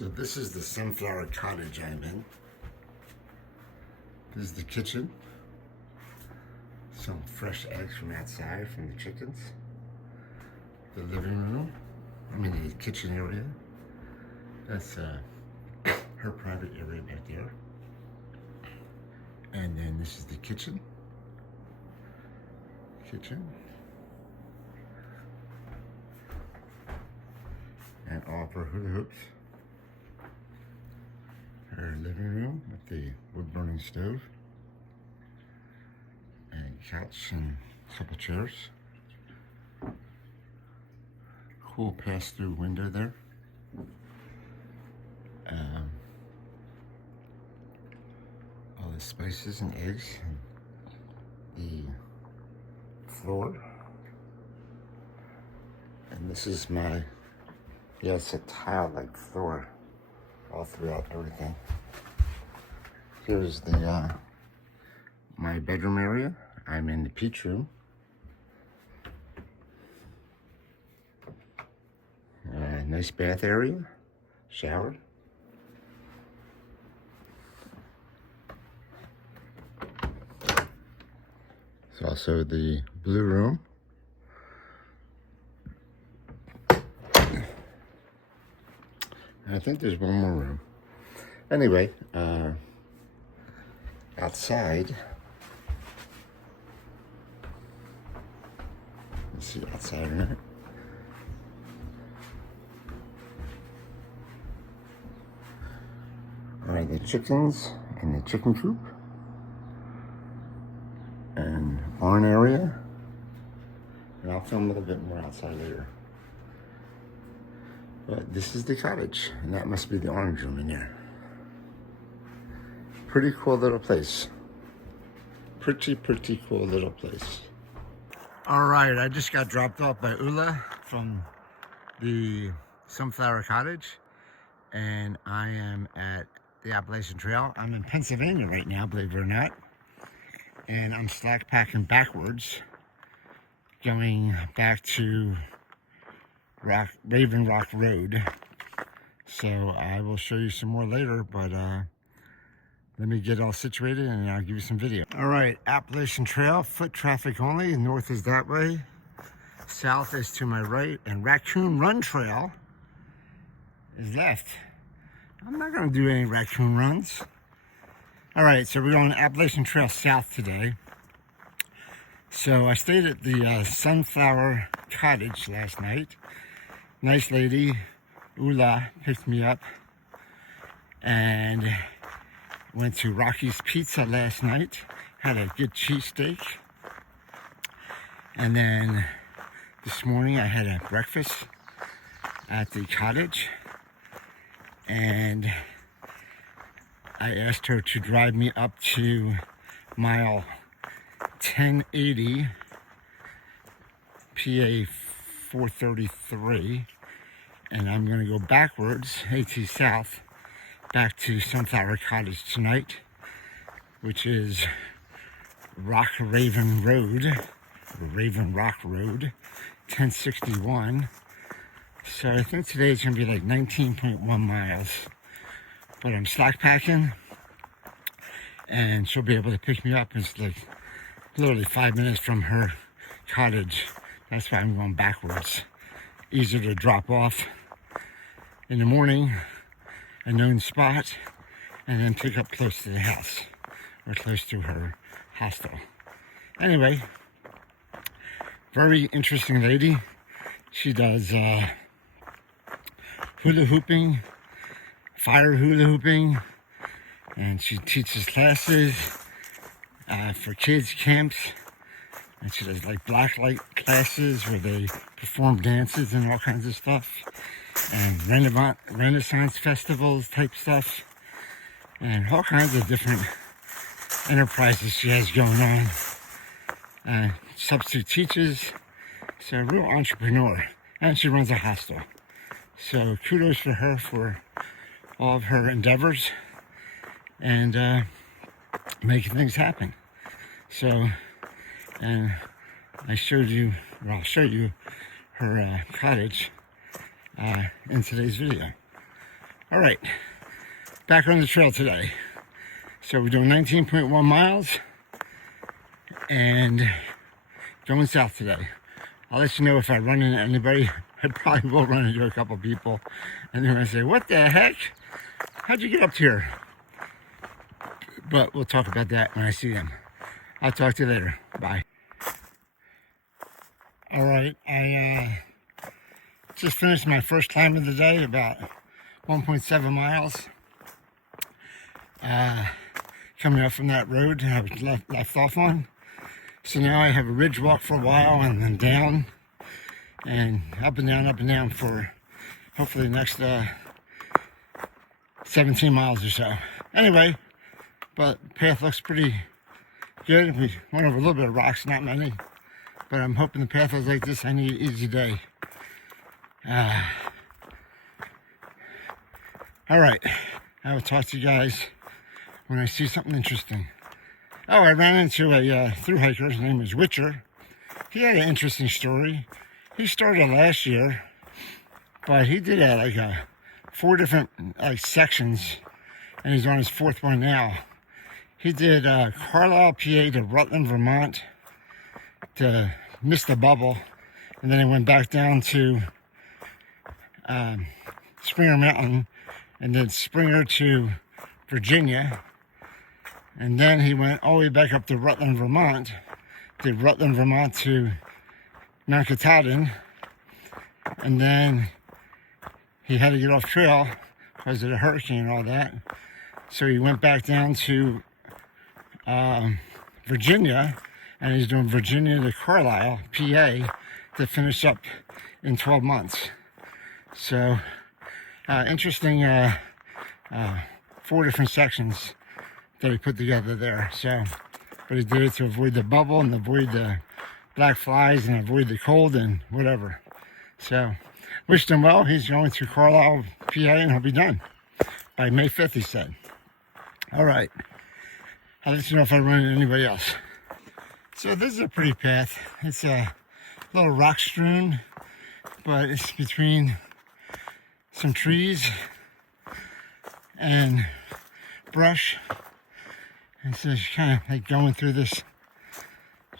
So this is the Sunflower Cottage I'm in. This is the kitchen. Some fresh eggs from outside from the chickens. The living room. The kitchen area. That's her private area back there. And then this is the kitchen. And all of her hula hoops. Her living room with the wood burning stove. And couch and a couple chairs. Cool pass-through window there. All the spices and eggs. And the floor. And this is my, it's a tile-like floor all throughout everything. Here's the my bedroom area. I'm in the peach room. Nice bath area, shower. It's also the blue room. I think there's one more room. Anyway, outside. Let's see outside or not. All right, the chickens in the chicken coop. And barn area. And I'll film a little bit more outside later. But this is the cottage, and that must be the orange room in there. Pretty cool little place. Pretty cool little place. All right, I just got dropped off by Ula from the Sunflower Cottage, and I am at the Appalachian Trail. I'm in Pennsylvania right now, believe it or not, and I'm slackpacking backwards, going back to Raven Rock Road. So I will show you some more later, but let me get all situated and I'll give you some video. All right, Appalachian Trail, foot traffic only. North is that way, south is to my right, and Raccoon Run Trail is left. I'm not gonna do any raccoon runs. All right, so we're going Appalachian Trail south today. So I stayed at the Sunflower Cottage last night. Nice lady, Ula, picked me up, and went to Rocky's Pizza last night. Had a good cheesesteak. And then this morning I had a breakfast at the cottage. And I asked her to drive me up to mile 1080, PA 433, and I'm going to go backwards, AT South, back to Sunflower Cottage tonight, which is Raven Rock Road, 1061. So I think today it's going to be like 19.1 miles, but I'm slackpacking, and she'll be able to pick me up. It's like literally 5 minutes from her cottage. That's why I'm going backwards. Easier to drop off in the morning, a known spot, and then pick up close to the house, or close to her hostel. Anyway, very interesting lady. She does hula hooping, fire hula hooping, and she teaches classes for kids, camps. And she does like blacklight classes where they perform dances and all kinds of stuff. And Renaissance festivals type stuff. And all kinds of different enterprises she has going on. Substitute teaches. So a real entrepreneur. And she runs a hostel. So kudos for her for all of her endeavors. And making things happen. So, and I showed you, or I'll show you her cottage in today's video. All right, back on the trail today. So we're doing 19.1 miles and going south today. I'll let you know if I run into anybody. I probably will run into a couple people and they're gonna say, what the heck? How'd you get up here? But we'll talk about that when I see them. I'll talk to you later. Bye. All right, I just finished my first climb of the day, about 1.7 miles. Coming up from that road I was left off on. So now I have a ridge walk for a while and then down and up and down for hopefully the next 17 miles or so. Anyway, but the path looks pretty good. We went over a little bit of rocks, not many, but I'm hoping the path is like this. I need an easy day. All right, I will talk to you guys when I see something interesting. Oh, I ran into a thru hiker. His name is Witcher. He had an interesting story. He started last year, but he did like 4 different sections, and he's on his 4th one now. He did Carlisle, PA to Rutland, Vermont to miss the bubble, and then he went back down to Springer Mountain, and then Springer to Virginia, and then he went all the way back up to Rutland, Vermont, did Rutland, Vermont to Mount Katahdin, and then he had to get off trail because of the hurricane and all that, so he went back down to Virginia, and he's doing Virginia to Carlisle, PA, to finish up in 12 months. So interesting 4 different sections that he put together there. So, but he did it to avoid the bubble and avoid the black flies and avoid the cold and whatever. So, wished him well. He's going to Carlisle, PA, and he'll be done by May 5th, he said. All right. I'll let you know if I run into anybody else. So this is a pretty path. It's a little rock strewn, but it's between some trees and brush. And so it's kind of like going through this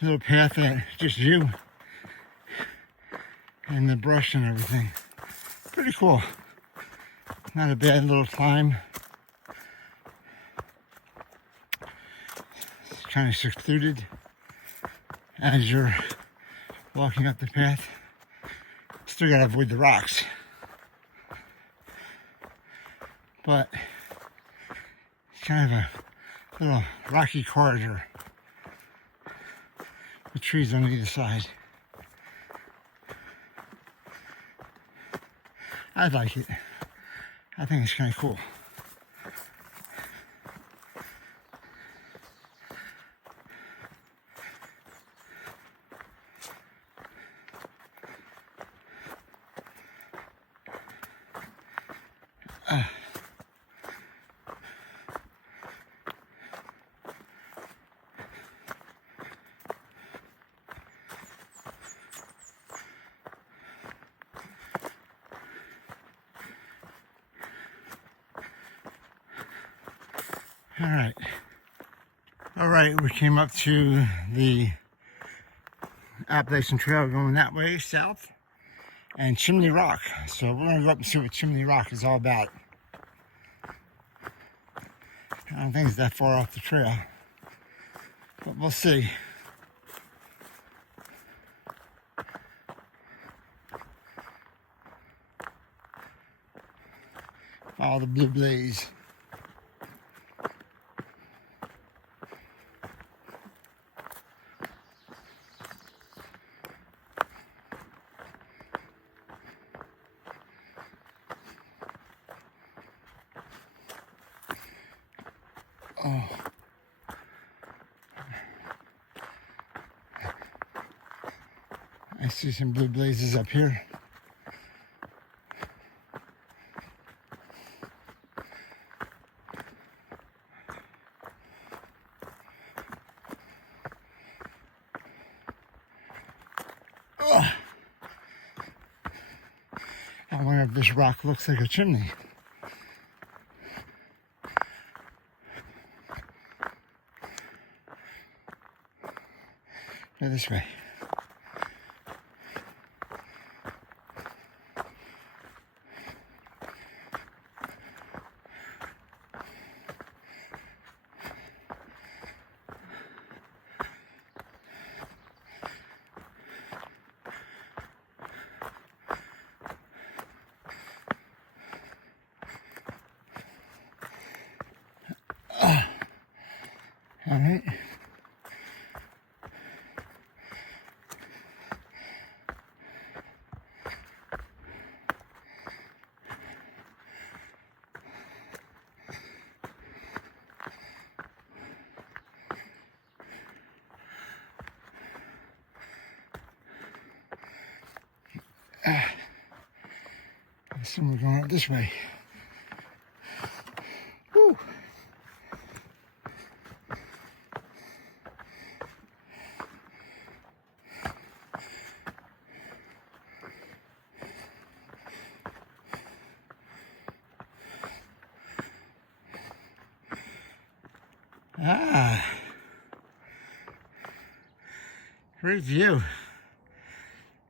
little path that just you and the brush and everything. Pretty cool. Not a bad little climb. It's kind of secluded as you're walking up the path. Still gotta avoid the rocks. But it's kind of a little rocky corridor with trees on either side. I like it. I think it's kind of cool. All right, we came up to the Appalachian Trail going that way, south, and Chimney Rock. So we're gonna go up and see what Chimney Rock is all about. I don't think it's that far off the trail, but we'll see. Follow the blue blaze. Oh. I see some blue blazes up here. Oh. I wonder if this rock looks like a chimney. Go this way. All right. I assume we're going up this way. Woo. Great view.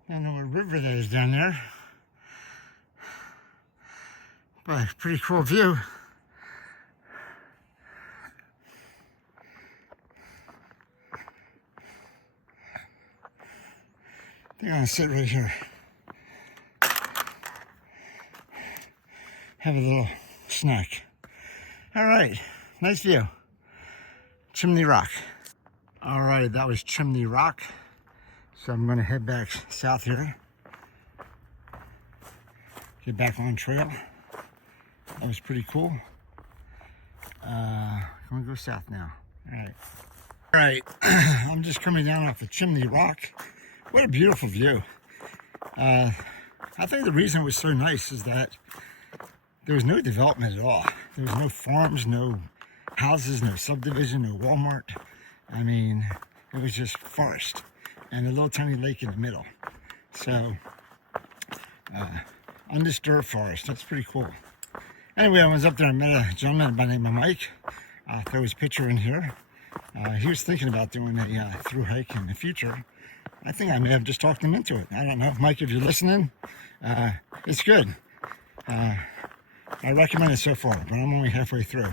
I don't know what river that is down there, but pretty cool view. I think I'm gonna sit right here. Have a little snack. All right, nice view. Chimney Rock. All right, that was Chimney Rock. So I'm gonna head back south here. Get back on trail. That was pretty cool. I'm gonna go south now. All right. All right, I'm just coming down off the Chimney Rock. What a beautiful view. I think the reason it was so nice is that there was no development at all. There was no farms, no houses, no subdivision, no Walmart. I mean, it was just forest and a little tiny lake in the middle. So, undisturbed forest. That's pretty cool. Anyway, I was up there and met a gentleman by the name of Mike. I'll throw his picture in here. He was thinking about doing a through hike in the future. I think I may have just talked him into it. I don't know. Mike, if you're listening, it's good. I recommend it so far, but I'm only halfway through.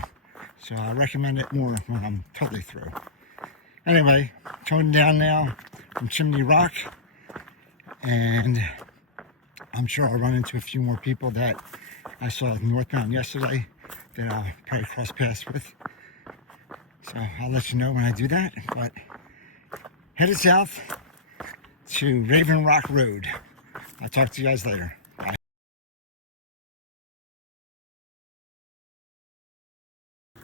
So I'll recommend it more when I'm totally through. Anyway, coming down now from Chimney Rock, and I'm sure I'll run into a few more people that I saw northbound yesterday that I'll probably cross paths with. So I'll let you know when I do that, but headed south to Raven Rock Road. I'll talk to you guys later. Bye.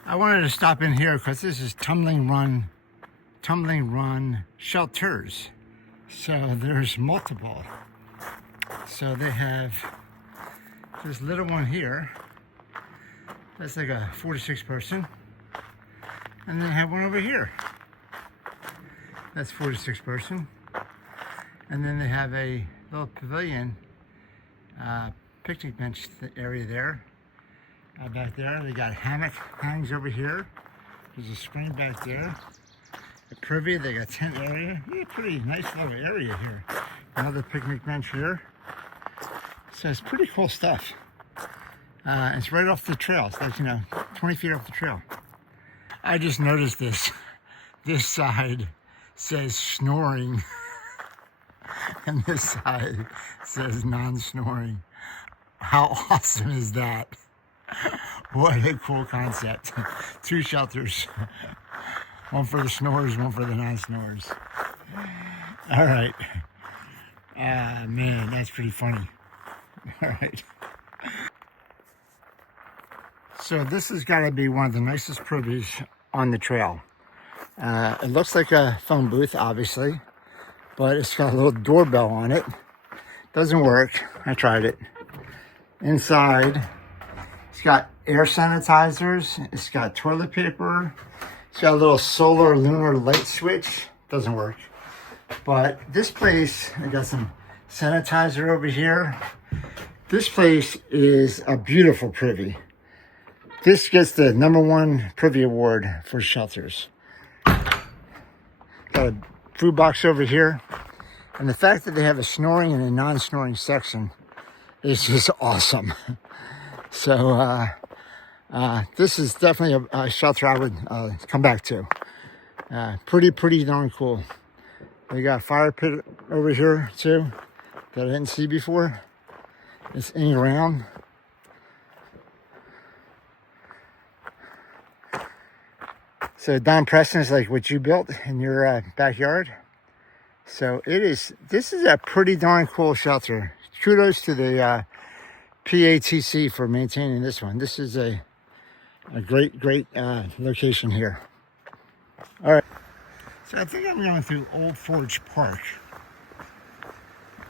I wanted to stop in here because this is Tumbling Run Shelters. So there's multiple. So they have this little one here. That's like a 4 to 6 person. And then they have one over here. That's 4 to 6 person. And then they have a little pavilion, picnic bench area there. Back there, they got hammock hangs over here. There's a screen back there. A privy, they got tent area. Yeah, pretty nice little area here. Another picnic bench here. So it's pretty cool stuff. It's right off the trail. It's like, 20 feet off the trail. I just noticed this. This side says snoring. And this side says non-snoring. How awesome is that? What a cool concept. 2 shelters. One for the snorers, one for the non-snorers. All right. Man, that's pretty funny. All right. So this has got to be one of the nicest privies on the trail. It looks like a phone booth, obviously, but it's got a little doorbell on it. Doesn't work. I tried it. Inside, it's got air sanitizers. It's got toilet paper. It's got a little solar lunar light switch. Doesn't work. But this place, I got some sanitizer over here. This place is a beautiful privy. This gets the #1 privy award for shelters. Got a food box over here. And the fact that they have a snoring and a non-snoring section is just awesome. So this is definitely a shelter I would come back to. Pretty darn cool. They got a fire pit over here too that I didn't see before. It's in around. So Don Preston is like what you built in your backyard. So this is a pretty darn cool shelter. Kudos to the PATC for maintaining this one. This is a great location here. All right. So I think I'm going through Old Forge Park.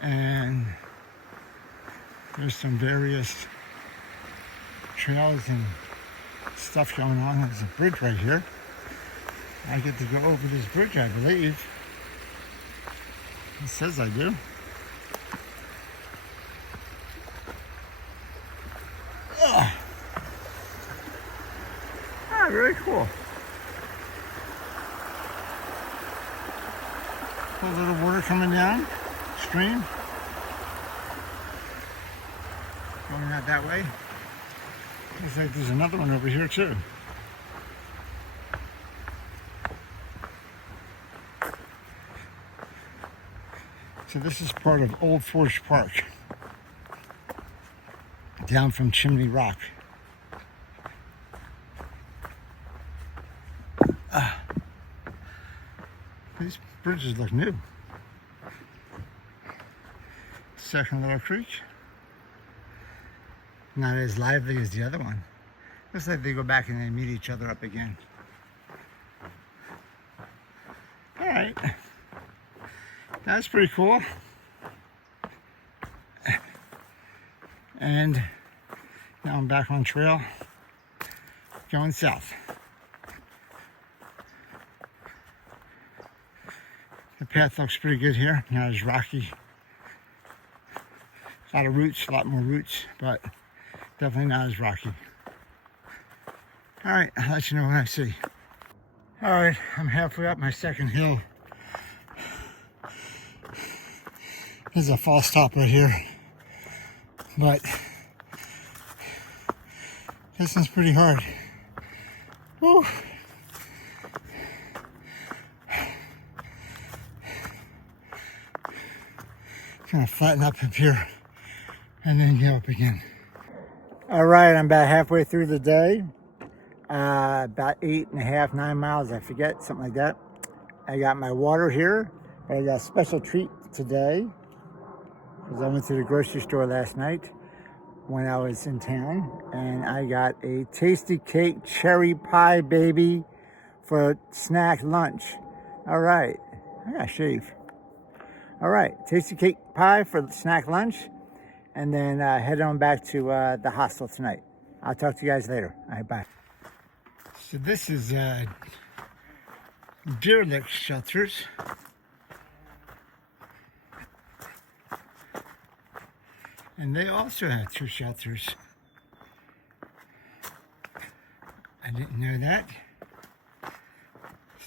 And there's some various trails and stuff going on. There's a bridge right here. I get to go over this bridge, I believe. It says I do. Oh, very cool. A little water coming down, stream. Going out that way. Looks like there's another one over here too. So this is part of Old Forge Park, down from Chimney Rock. These bridges look new. Second Little Creek. Not as lively as the other one. Looks like they go back and they meet each other up again. All right. That's pretty cool. And now I'm back on trail, going south. The path looks pretty good here, not as rocky. A lot of roots, a lot more roots, but definitely not as rocky. All right, I'll let you know when I see. All right, I'm halfway up my second hill. There's a false top right here, but this one's pretty hard. Woo. Kind of flatten up here and then go up again. All right, I'm about halfway through the day. About 8.5, 9 miles, I forget, something like that. I got my water here. I got a special treat today because I went to the grocery store last night when I was in town, and I got a tasty cake cherry pie, baby, for snack lunch. All right, I gotta shave. All right, tasty cake pie for snack lunch, and then head on back to the hostel tonight. I'll talk to you guys later. All right, bye. So this is derelict shelters. And they also have 2 shelters. I didn't know that.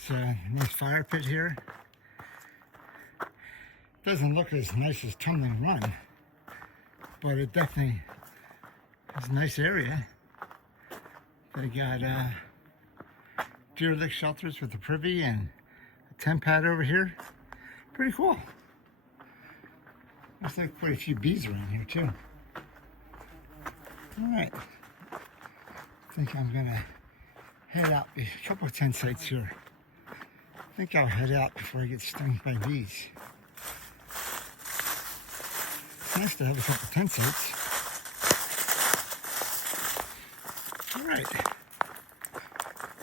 So, nice fire pit here. Doesn't look as nice as Tumbling Run, but it definitely is a nice area. They got derelict shelters with a privy and a tent pad over here. Pretty cool. Looks like quite a few bees around here too. All right. I think I'm gonna head out. A couple of tent sites here. I think I'll head out before I get stung by bees. It's nice to have a couple of tent sites.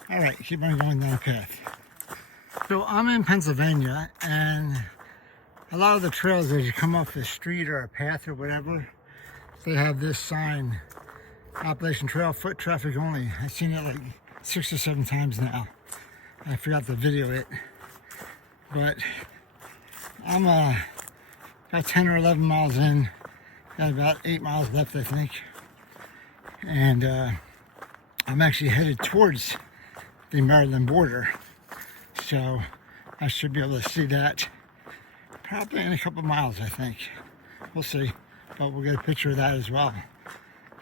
All right, keep on going down the path. So I'm in Pennsylvania, and a lot of the trails as you come off the street or a path or whatever, they have this sign, Appalachian Trail, foot traffic only. I've seen it like 6 or 7 times now. I forgot to video it, but I'm about 10 or 11 miles in, got about 8 miles left, I think, and I'm actually headed towards the Maryland border. So I should be able to see that probably in a couple of miles, I think. We'll see, but we'll get a picture of that as well.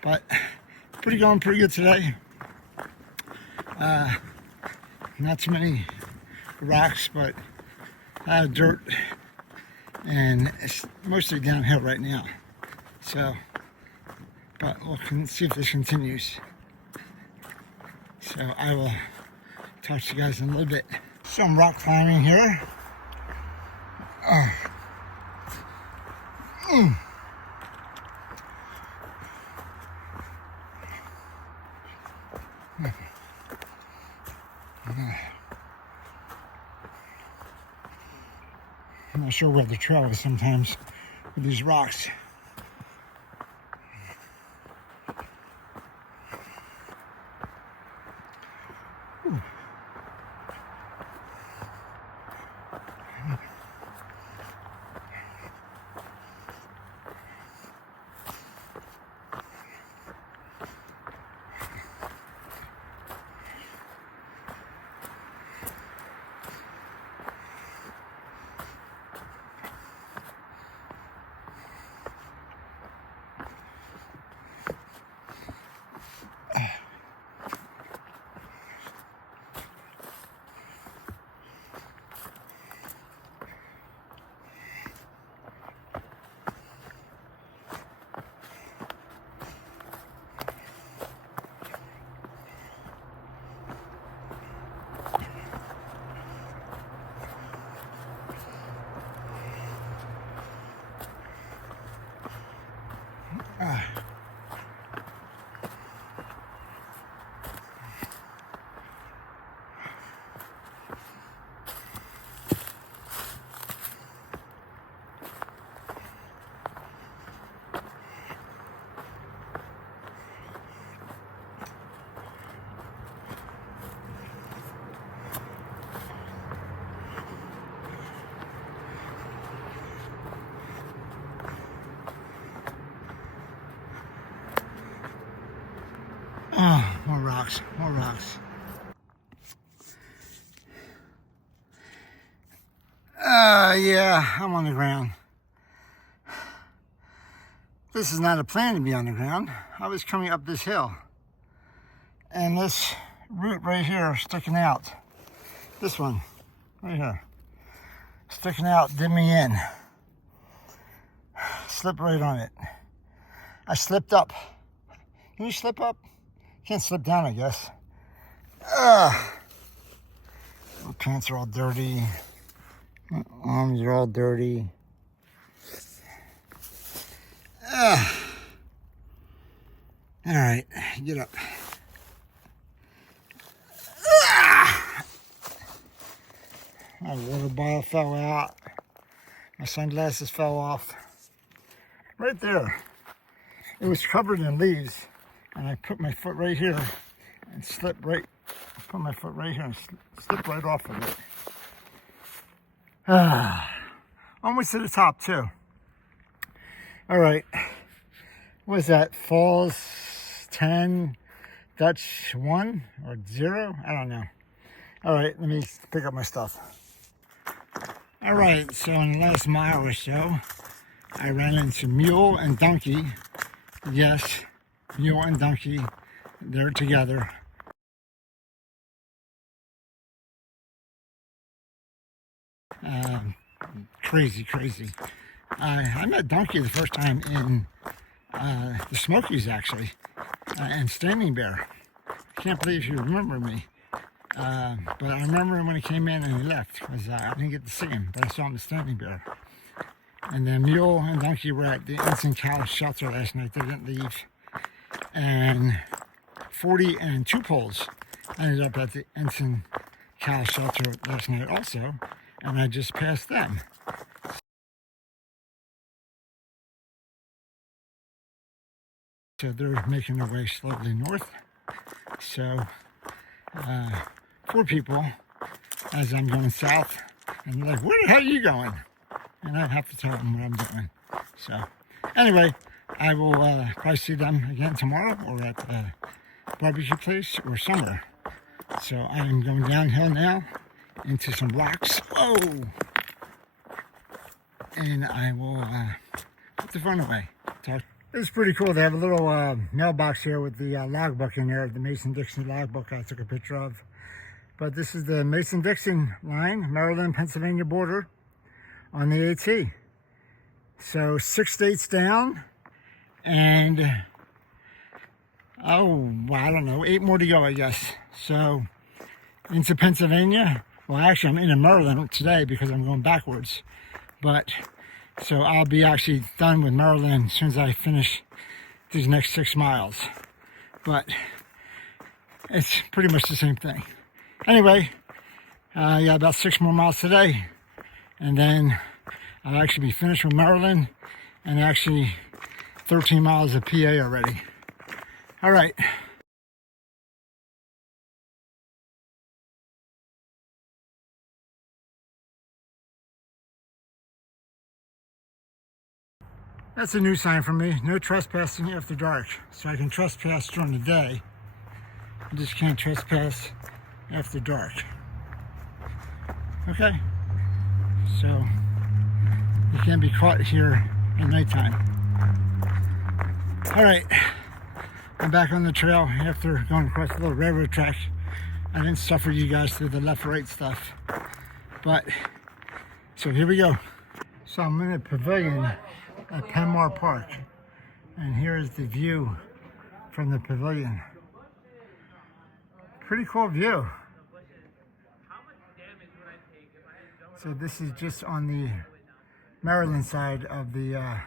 But going pretty good today. Not too many rocks, but a lot of dirt, and it's mostly downhill right now. So, but we'll see if this continues. So I will talk to you guys in a little bit. Some rock climbing here. I'm not sure where the trail is sometimes with these rocks. Oh, more rocks, more rocks. Yeah, I'm on the ground. This is not a plan to be on the ground. I was coming up this hill, and this root right here sticking out. This one, right here, sticking out, did me in. Slipped right on it. I slipped up. Can you slip up? Can't slip down, I guess. My pants are all dirty. My arms are all dirty. All right, get up. My water bottle fell out. My sunglasses fell off. Right there. It was covered in leaves, and I put my foot right here and slipped right. Put my foot right here and slipped right off of it. Almost to the top too. All right. What is that? Falls 10, Dutch 1 or 0? I don't know. All right, let me pick up my stuff. All right, so in the last mile or so, I ran into mule and donkey. Yes, mule and donkey, they're together. Crazy. I met Donkey the first time in the Smokies, actually, and Standing Bear. I can't believe you remember me. But I remember him when he came in and he left, because I didn't get to see him, but I saw him at Standing Bear. And then Mule and Donkey were at the Ensign Cow shelter last night. They didn't leave. And 40 and 2 poles ended up at the Ensign Cow shelter last night also. And I just passed them. So they're making their way slowly north. So 4 people as I'm going south. And they're like, where the hell are you going? And I have to tell them what I'm doing. So anyway, I will probably see them again tomorrow or at the barbecue place or somewhere. So I am going downhill now into some rocks. Whoa! And I will put the phone away. It's pretty cool. They have a little mailbox here with the logbook in there, the Mason-Dixon logbook I took a picture of. But this is the Mason-Dixon line, Maryland, Pennsylvania border on the AT. So 6 states down, and oh, well, I don't know, 8 more to go, I guess. So into Pennsylvania. Well, actually, I'm in Maryland today because I'm going backwards. But so I'll be actually done with Maryland as soon as I finish these next 6 miles. But it's pretty much the same thing. Anyway, I got about 6 more miles today, and then I'll actually be finished with Maryland, and actually 13 miles of PA already. All right. That's a new sign for me. No trespassing after dark. So I can trespass during the day. I just can't trespass after dark. Okay. So you can't be caught here at nighttime. All right. I'm back on the trail after going across the little railroad track. I didn't suffer you guys through the left-right stuff. But, so here we go. So I'm in a pavilion at Penmore Park, and here is the view from the pavilion. Pretty cool view. So this is just on the Maryland side of the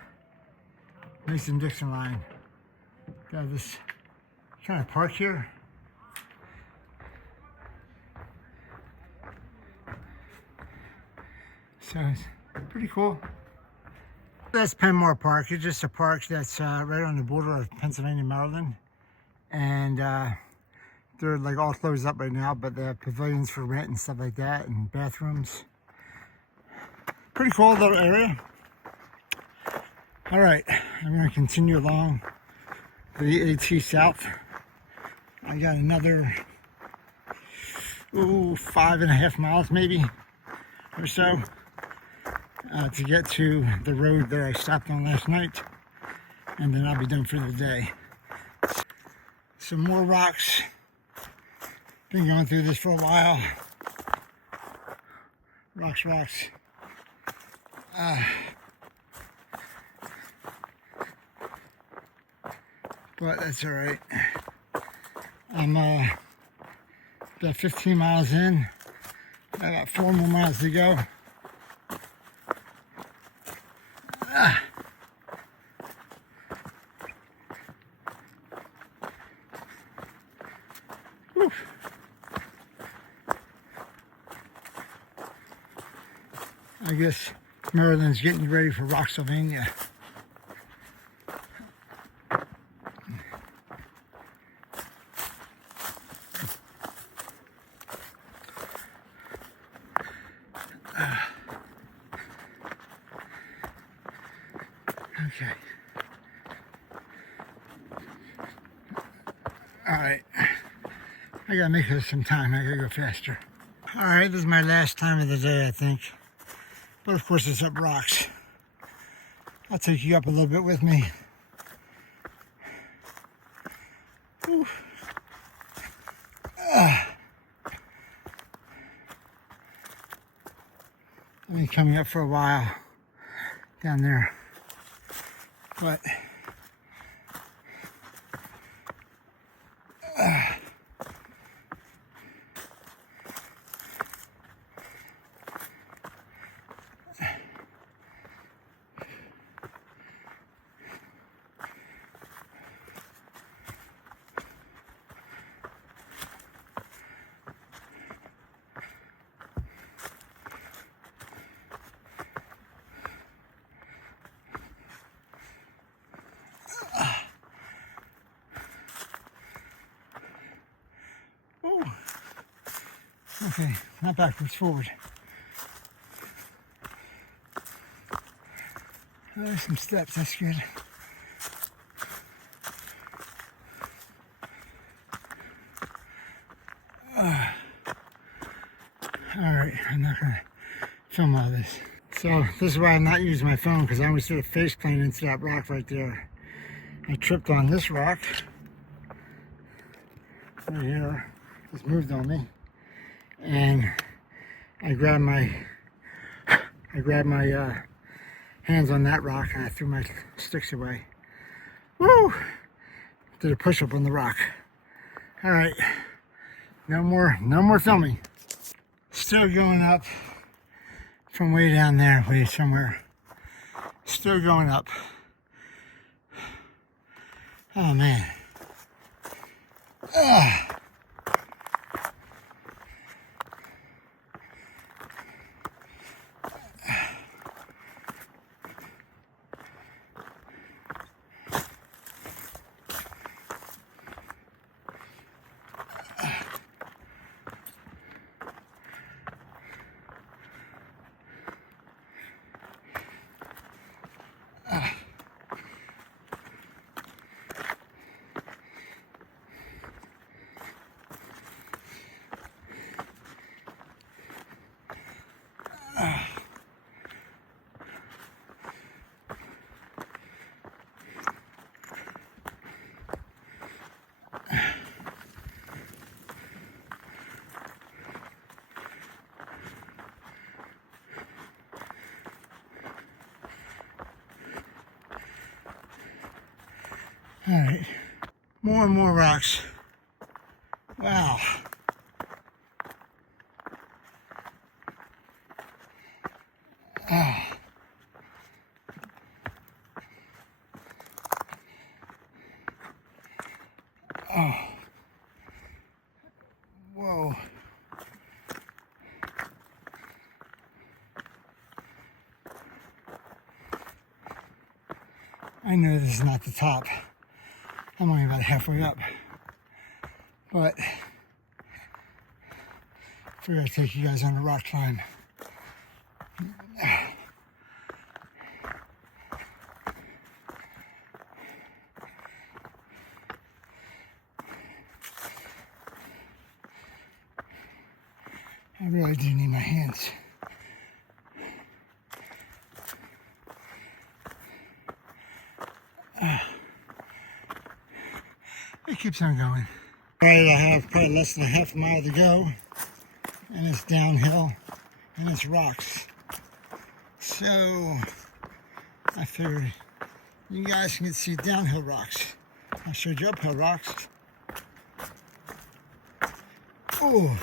Mason-Dixon line. Got this kind of park here. So it's pretty cool. That's Penmore Park. It's just a park that's right on the border of Pennsylvania and Maryland. And they're like all closed up right now, but they have pavilions for rent and stuff like that, and bathrooms. Pretty cool little area. All right, I'm gonna continue along the AT south. I got another 5.5 miles maybe or so. To get to the road that I stopped on last night, and then I'll be done for the day. Some more rocks. Been going through this for a while. Rocks. But that's all right. I'm about 15 miles in. I got 4 more miles to go. I guess Maryland's getting ready for Rocksylvania. Okay. All right. I gotta make this some time. I gotta go faster. All right, this is my last time of the day, I think. But of course, it's up rocks. I'll take you up a little bit with me. I've been coming up for a while down there. But okay, not backwards, forward. There's some steps, that's good. All right. I'm not gonna film all this. So this is why I'm not using my phone, because I almost did a face plant into that rock right there. I tripped on this rock right here. Just moved on me, and I grabbed my hands on that rock and I threw my sticks away. Woo! Did a push-up on the rock. All right, no more filming. Still going up from way down there, way somewhere. Still going up. Oh man. Ugh. All right, more and more rocks. Wow. Oh. Oh. Whoa. I know this is not the top. I'm only about halfway up, but I figured I'd take you guys on a rock climb. I really do need my hands. It keeps on going. All right, I have probably less than a half a mile to go, and it's downhill, and it's rocks. So I figured you guys can see downhill rocks. I showed you uphill rocks. Oh.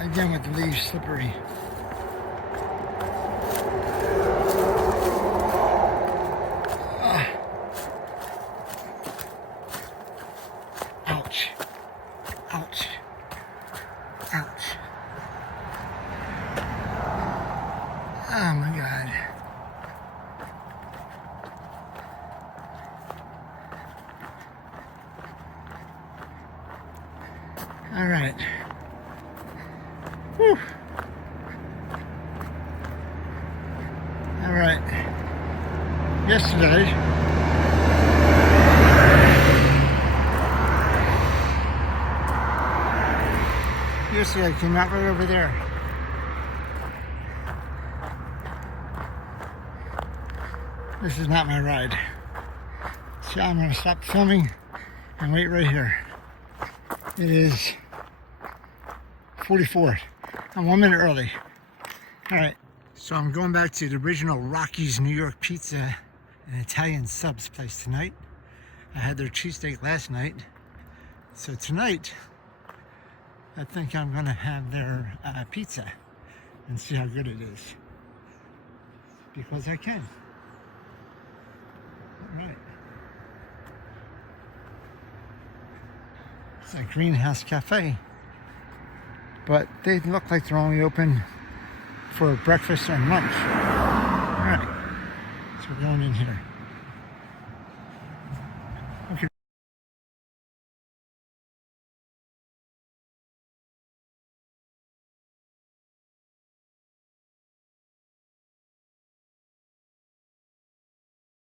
Again with the leaves slippery. Ouch. Ouch. Ouch. Oh my God. All right. Whew. All right. Yesterday, I came out right over there. This is not my ride. So I'm going to stop filming and wait right here. It is 44. I'm 1 minute early. All right, so I'm going back to the original Rocky's New York Pizza, an Italian subs place tonight. I had their cheesesteak last night. So tonight, I think I'm gonna have their pizza and see how good it is. Because I can. All right. It's a greenhouse cafe. But they look like they're only open for breakfast and lunch. All right. So we're going in here.